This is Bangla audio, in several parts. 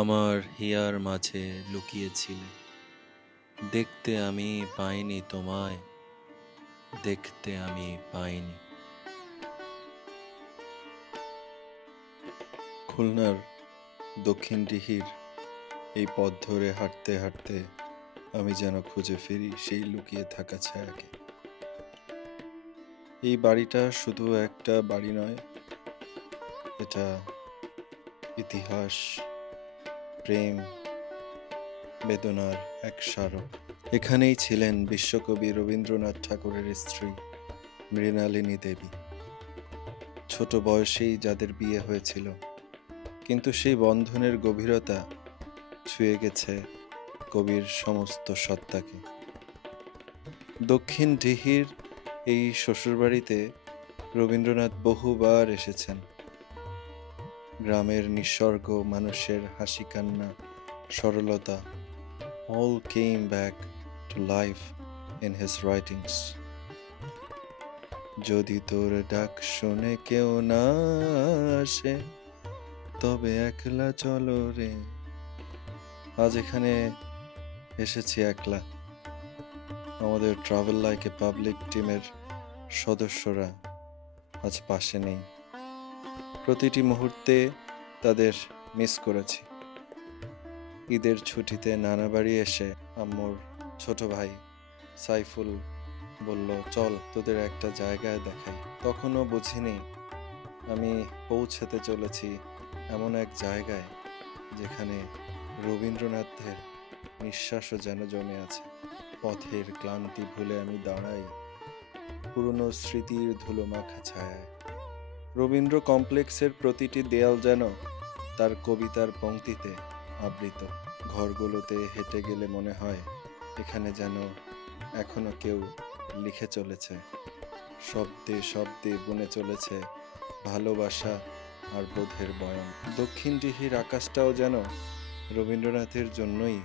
আমার হিয়ার মাঝে লুকিয়েছিলে, দেখতে আমি পাইনি তোমায়, দেখতে আমি পাইনি। খুলনার দক্ষিণ ডিহির এই পথ ধরে হাঁটতে হাঁটতে আমি যেন খুঁজে ফিরি সেই লুকিয়ে থাকা ছায়াকে। এই বাড়িটা শুধু একটা বাড়ি নয়, এটা ইতিহাস, প্রেম, বেদনার এক স্মারক। এখানেই ছিলেন বিশ্বকবি রবীন্দ্রনাথ ঠাকুরের স্ত্রী মৃণালিনী দেবী। ছোট বয়সেই যাদের বিয়ে হয়েছিল, কিন্তু সেই বন্ধনের গভীরতা ছুঁয়ে গেছে কবির সমস্ত সত্তাকে। দক্ষিণ ডিহির এই শ্বশুরবাড়িতে রবীন্দ্রনাথ বহুবার এসেছেন। গ্রামের নিসর্গ, মানুষের হাসি কান্না, সরলতা, all came back to life in his writings. যদি তোর ডাক শুনে কেউ না আসে, তবে একলা চলো রে। আজ এখানে এসেছি একলা। আমাদের ট্রাভেল লাইক এ পাবলিক টিমের সদস্যরা আজ পাশে নেই। প্রতিটি মুহূর্তে তাদের মিস করেছি। ঈদের ছুটিতে নানা বাড়ি এসে আম্মুর ছোট ভাই সাইফুল বলল, চল তোদের একটা জায়গায় দেখাই। তখনও বুঝিনি আমি পৌঁছাতে চলেছি এমন এক জায়গায় যেখানে রবীন্দ্রনাথের নিঃশ্বাসও যেন জমে আছে। পথের ক্লান্তি ভুলে আমি দাঁড়াই পুরনো স্মৃতির ধুলোমাখা ছায়ায়। রবীন্দ্র কমপ্লেক্সের প্রতিটি দেয়াল যেন তার কবিতার পংক্তিতে আবৃত। ঘরগুলোতে হেঁটে গেলে মনে হয় এখানে যেন এখনো কেউ লিখে চলেছে, শব্দে শব্দে বুনে চলেছে ভালোবাসা আর বোধের বয়ন। দক্ষিণ ডিহির আকাশটাও যেন রবীন্দ্রনাথের জন্যই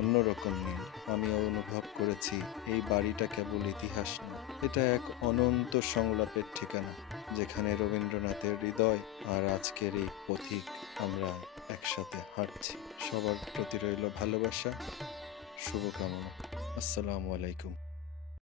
অন্যরকম নীল। আমিও অনুভব করেছি এই বাড়িটা কেবল ইতিহাস না, এটা এক অনন্ত সংলাপের ঠিকানা, যেখানে রবীন্দ্রনাথের হৃদয় আর আজকের এই পথিক আমরা একসাথে হাঁটছি। সবার প্রতি রইল ভালোবাসা, শুভকামনা। আসসালামু আলাইকুম।